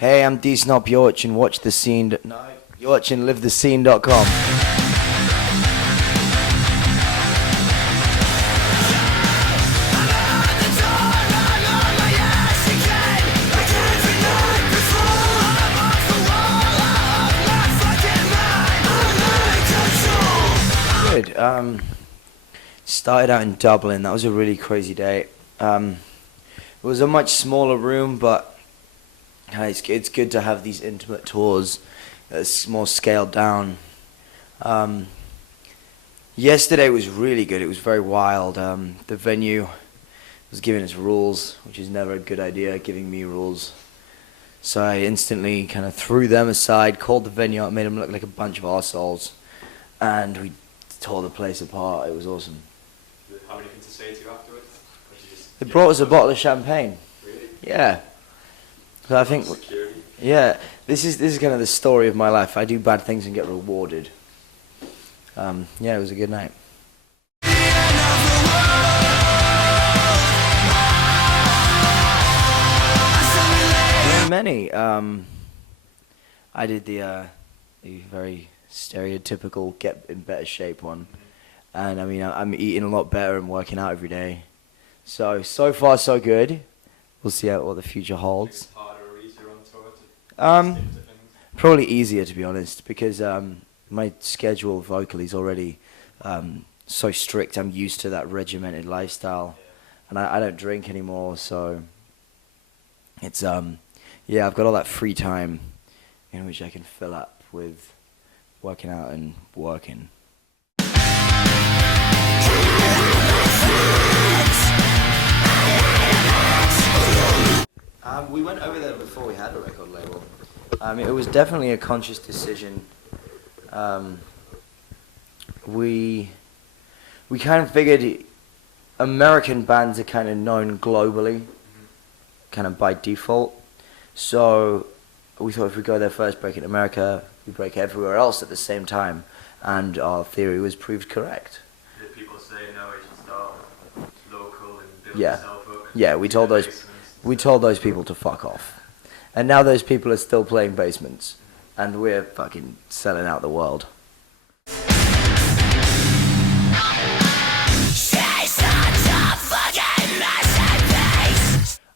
Hey, I'm Worsnop. You're watching Watch the Scene. No, you're watching LiveTheScene.com. Good. Started out in Dublin. That was a really crazy day. It was a much smaller room, but it's good to have these intimate tours that's more scaled down. Yesterday was really good. It was very wild. The venue was giving us rules, which is never a good idea, giving me rules. So I instantly kind of threw them aside, called the venue up, made them look like a bunch of arseholes, and we tore the place apart. It was awesome. How many things to say to you afterwards? They brought us a bottle of champagne. Really? Yeah. So I think, security. yeah, this is kind of the story of my life. I do bad things and get rewarded. Yeah, it was a good night. There are many. I did the very stereotypical get in better shape one, and I mean I'm eating a lot better and working out every day. So far so good. We'll see what the future holds. Harder or easier on tour to stick to things? Probably easier, to be honest, because my schedule vocally is already so strict. I'm used to that regimented lifestyle, and I don't drink anymore, so it's yeah, I've got all that free time in which I can fill up with working out and working. We went over there before we had a record label. It was definitely a conscious decision. We kind of figured American bands are kind of known globally, kind of by default. So we thought if we go there first, break in America, we break everywhere else at the same time. And our theory was proved correct. Did people say no, you should start local and build Yeah. yourself up? Yeah, we told those people to fuck off. And now those people are still playing basements. And we're fucking selling out the world.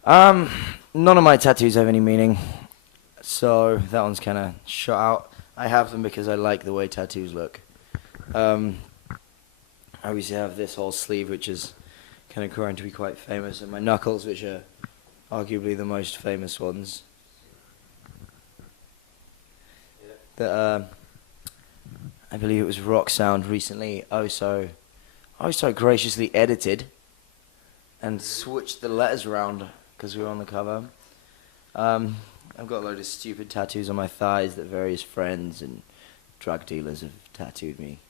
None of my tattoos have any meaning. So that one's kind of shot out. I have them because I like the way tattoos look. I obviously have this whole sleeve, which is kind of growing to be quite famous, and my knuckles, which are arguably the most famous ones. That I believe it was Rock Sound recently so graciously edited and switched the letters around because we were on the cover. I've got a load of stupid tattoos on my thighs that various friends and drug dealers have tattooed me.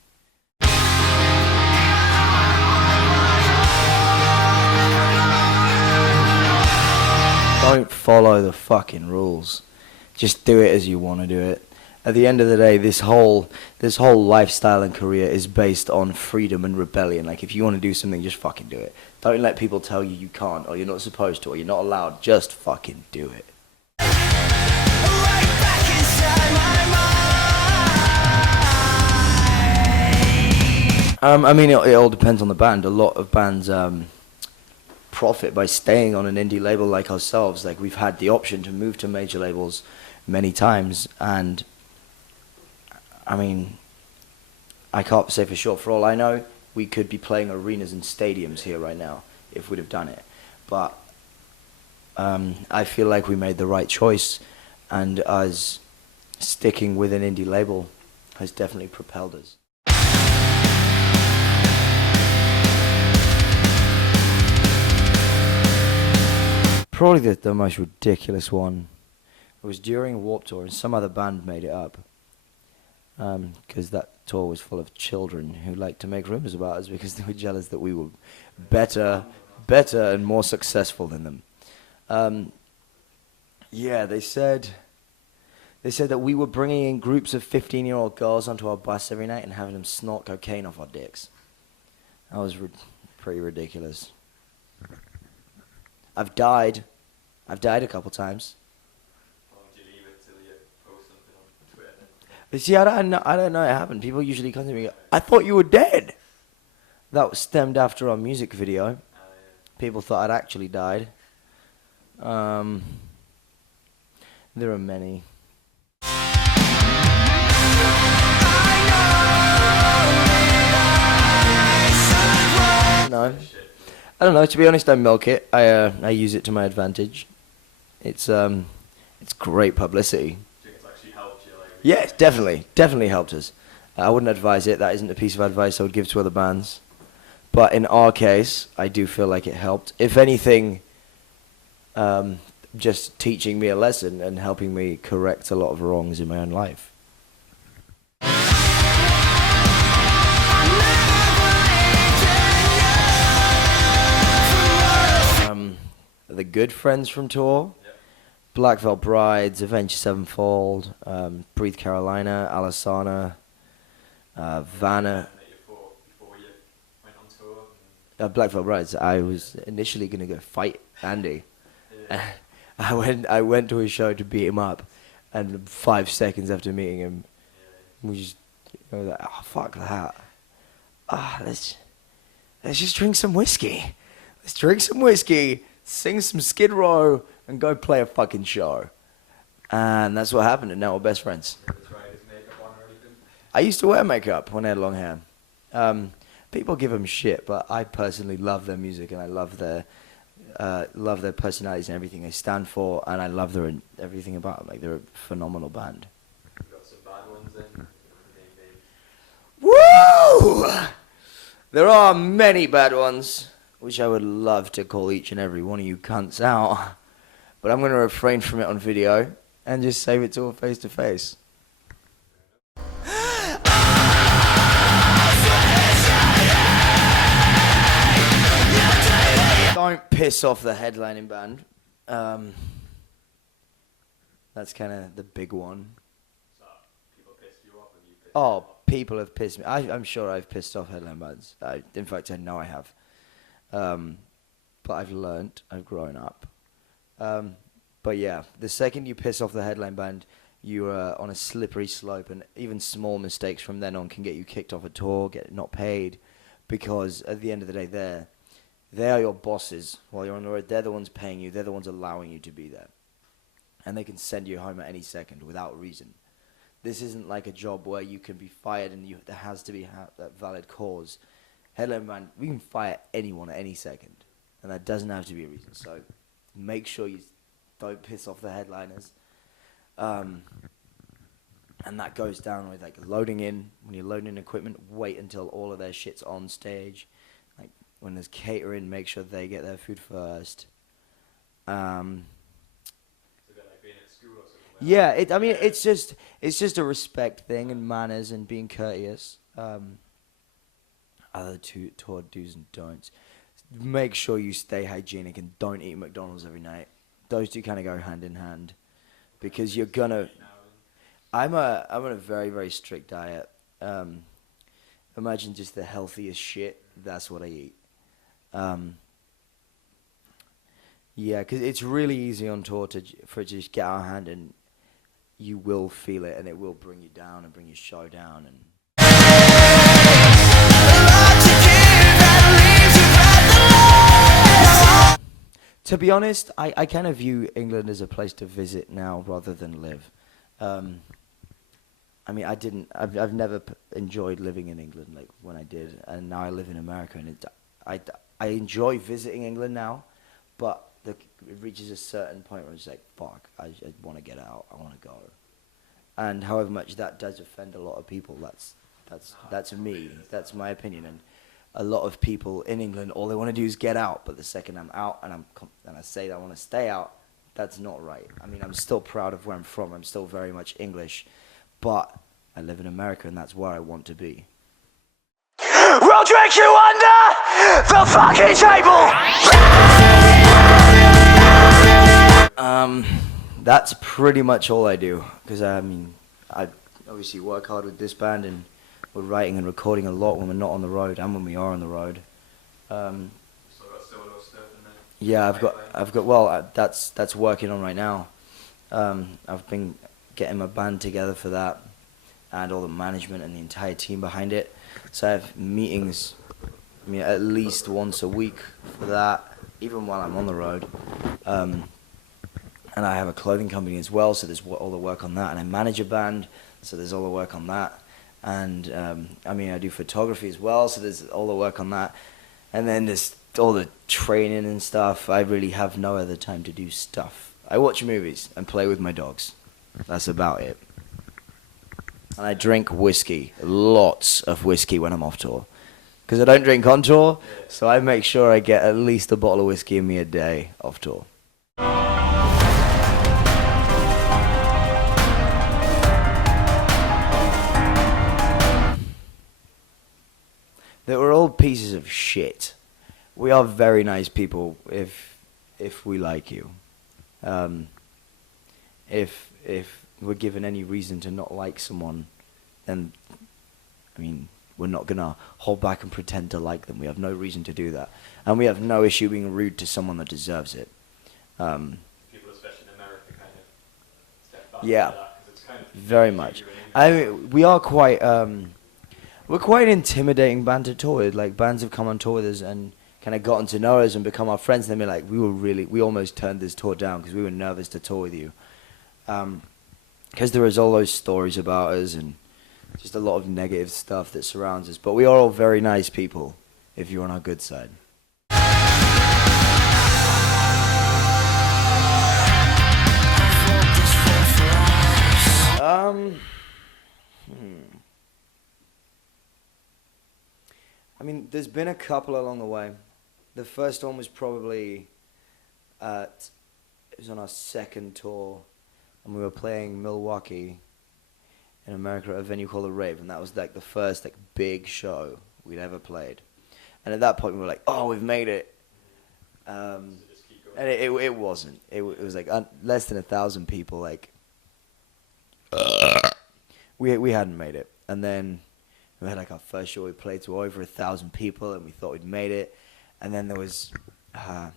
Don't follow the fucking rules. Just do it as you want to do it. At the end of the day, this whole lifestyle and career is based on freedom and rebellion. Like, if you want to do something, just fucking do it. Don't let people tell you you can't, or you're not supposed to, or you're not allowed. Just fucking do it. I mean, it all depends on the band. A lot of bands profit by staying on an indie label like ourselves. Like, we've had the option to move to major labels many times, and I mean, I can't say for sure. For all I know, we could be playing arenas and stadiums here right now if we'd have done it. But I feel like we made the right choice, and us sticking with an indie label has definitely propelled us. Probably the most ridiculous one. It was during Warped Tour, and some other band made it up. Because that tour was full of children who liked to make rumors about us because they were jealous that we were better and more successful than them. Yeah, they said that we were bringing in groups of 15-year-old girls onto our bus every night and having them snort cocaine off our dicks. That was pretty ridiculous. I've died a couple times. How long do you See, I don't know it happened. People usually come to me, I thought you were dead. That was stemmed after our music video. People thought I'd actually died. There are many. No, I don't know. To be honest, I milk it. I use it to my advantage. It's great publicity. Do you think it's actually helped you? Like, Yes, definitely helped us. I wouldn't advise it. That isn't a piece of advice I would give to other bands. But in our case, I do feel like it helped. If anything, just teaching me a lesson and helping me correct a lot of wrongs in my own life. The good friends from tour. Yep. Black Veil Brides, Avenged Sevenfold, Breathe Carolina, Alasana, Vanna. Before you went on tour. Black Veil Brides. I was initially gonna go fight Andy. Yeah. I went to his show to beat him up, and 5 seconds after meeting him, we just like, oh fuck that. Let's just drink some whiskey. Let's drink some whiskey, sing some Skid Row, and go play a fucking show. And that's what happened, and now we're best friends. I used to wear makeup when I had long hair. People give them shit, but I personally love their music, and I love their personalities and everything they stand for, and I love everything about them. Like, they're a phenomenal band. We've got some bad ones in. Woo! There are many bad ones, which I would love to call each and every one of you cunts out, but I'm going to refrain from it on video and just save it till face to face. Don't piss off the headlining band. That's kind of the big one. So, people pissed you off, and you pissed Oh, them off? people have pissed me. I'm sure I've pissed off headline bands. In fact, I know I have. But I've learnt. I've grown up. But yeah, the second you piss off the headline band, you are on a slippery slope, and even small mistakes from then on can get you kicked off a tour, get not paid, because at the end of the day, they are your bosses while you're on the road. They're the ones paying you. They're the ones allowing you to be there. And they can send you home at any second without reason. This isn't like a job where you can be fired and there has to be that valid cause. Headline band, we can fire anyone at any second. And that doesn't have to be a reason. So make sure you don't piss off the headliners. And that goes down with like loading in. When you're loading in equipment, wait until all of their shit's on stage. Like when there's catering, make sure they get their food first. Yeah, it's just a respect thing and manners and being courteous. Other two tour do's and don'ts. Make sure you stay hygienic and don't eat McDonald's every night. Those two kind of go hand in hand, because you're gonna. I'm on a very, very strict diet. Imagine just the healthiest shit. That's what I eat. Yeah, because it's really easy on tour for it to just get out of hand, and you will feel it, and it will bring you down and bring your show down. And to be honest, I kind of view England as a place to visit now rather than live. I mean, I've never enjoyed living in England like when I did, and now I live in America, and I enjoy visiting England now, but it reaches a certain point where it's like, fuck, I want to get out, I want to go. And however much that does offend a lot of people, that's me, that's my opinion. And a lot of people in England, all they want to do is get out, but the second I'm out and I say that I want to stay out, that's not right. I mean, I'm still proud of where I'm from, I'm still very much English, but I live in America, and that's where I want to be. We'll drink you under the fucking table! That's pretty much all I do, because I mean, I obviously work hard with this band, and we're writing and recording a lot when we're not on the road and when we are on the road. Still got solo stuff in there? Yeah, I've got. Well, that's working on right now. I've been getting my band together for that, and all the management and the entire team behind it. So I have meetings, at least once a week for that, even while I'm on the road. And I have a clothing company as well, so there's all the work on that. And I manage a band, so there's all the work on that. And I do photography as well, so there's all the work on that. And then there's all the training and stuff. I really have no other time to do stuff. I watch movies and play with my dogs. That's about it. And I drink whiskey, lots of whiskey when I'm off tour. Because I don't drink on tour, so I make sure I get at least a bottle of whiskey in me a day off tour. They were all pieces of shit. We are very nice people if we like you. If we're given any reason to not like someone, then we're not gonna hold back and pretend to like them. We have no reason to do that, and we have no issue being rude to someone that deserves it. People, especially in America, kind of step back. Yeah, that, 'cause it's kind of very much. We are quite. We're quite an intimidating band to tour with. Like, bands have come on tour with us and kind of gotten to know us and become our friends. And they're like, we almost turned this tour down because we were nervous to tour with you. Because there is all those stories about us and just a lot of negative stuff that surrounds us. But we are all very nice people if you're on our good side. There's been a couple along the way. The first one was probably it was on our second tour, and we were playing Milwaukee in America at a venue called The Rave, and that was like the first big show we'd ever played. And at that point we were like, oh, we've made it. And it wasn't. It was like less than 1,000 people. We hadn't made it. And then we had our first show we played to over 1,000 people, and we thought we'd made it. And then there was a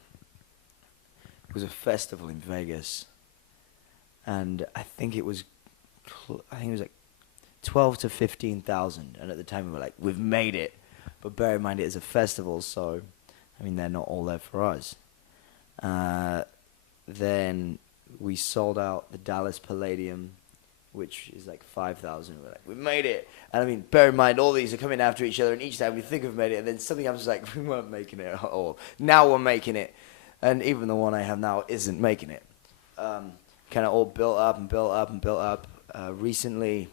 festival in Vegas, and I think it was 12 to 15,000. And at the time we were like, we've made it. But bear in mind it is a festival, so they're not all there for us. Then we sold out the Dallas Palladium, which is 5,000. We're like, we made it. And bear in mind, all these are coming after each other, and each time we think we've made it, and then something happens we weren't making it at all. Now we're making it. And even the one I have now isn't making it. Kind of all built up and built up and built up. Recently,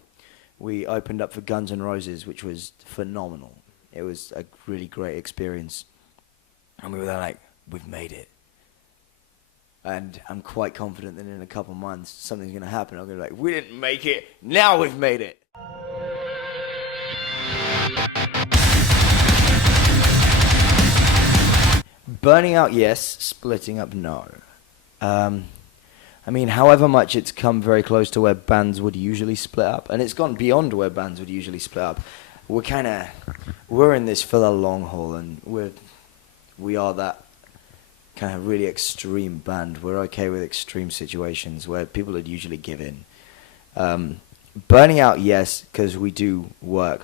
we opened up for Guns N' Roses, which was phenomenal. It was a really great experience. And we were there we've made it. And I'm quite confident that in a couple months, something's going to happen. I'm going to be we didn't make it, now we've made it. Burning out, yes. Splitting up, no. However much it's come very close to where bands would usually split up, and it's gone beyond where bands would usually split up. We're in this for the long haul, and we are that kind of really extreme band. We're okay with extreme situations where people would usually give in. Burning out, yes, because we do work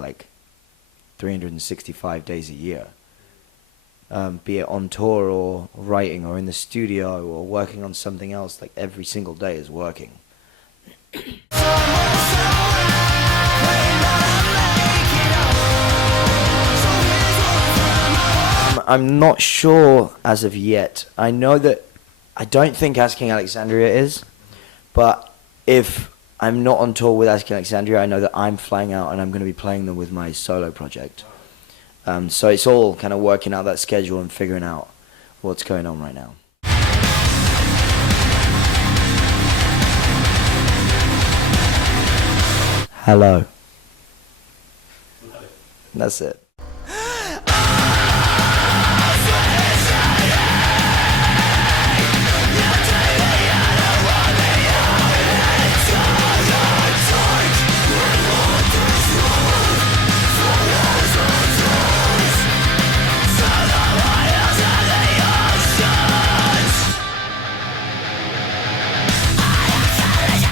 365 days a year. Be it on tour or writing or in the studio or working on something else, every single day is working. I'm not sure as of yet. I know that I don't think Asking Alexandria is, but if I'm not on tour with Asking Alexandria, I know that I'm flying out and I'm going to be playing them with my solo project. So it's all kind of working out that schedule and figuring out what's going on right now. Hello. That's it.